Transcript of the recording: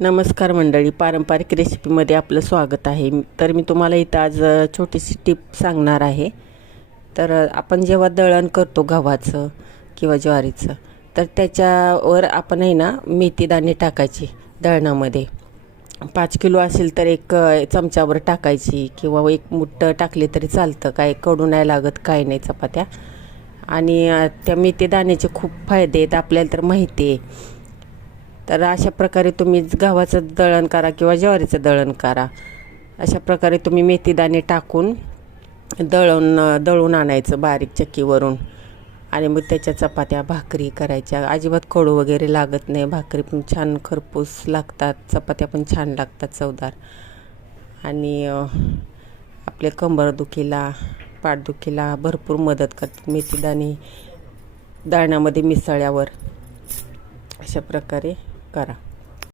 नमस्कार मंडळी, पारंपरिक रेसिपीमध्ये आपलं स्वागत आहे. तर मी तुम्हाला इथं आज छोटीशी टिप सांगणार आहे. तर आपण जेव्हा दळण करतो गव्हाचं किंवा ज्वारीचं, तर त्याच्यावर आपण आहे ना मेथीदाणे टाकायची दळणामध्ये. 5 किलो असेल तर एक चमचावर टाकायची किंवा एक मुठ टाकली तरी चालतं, काय कडू नाही लागत, काय नाही चपात्या. आणि त्या मेथीदाण्याचे खूप फायदे आहेत आपल्याला तर माहिती आहे. तर अशा प्रकारे तुम्ही गव्हाचं दळण करा किंवा ज्वारीचं दळण करा. अशा प्रकारे तुम्ही मेथीदाणे टाकून दळून आणायचं बारीक चक्कीवरून आणि मग त्याच्या चपात्या भाकरी करायच्या. अजिबात कडू वगैरे लागत नाही, भाकरी पण छान खरपूस लागतात, चपात्या पण छान लागतात, चवदार. आणि आपल्या कंबरदुखीला, पाठदुखीला भरपूर मदत करतात मेथीदाणे दळणामध्ये मिसळल्यावर. अशा प्रकारे करा.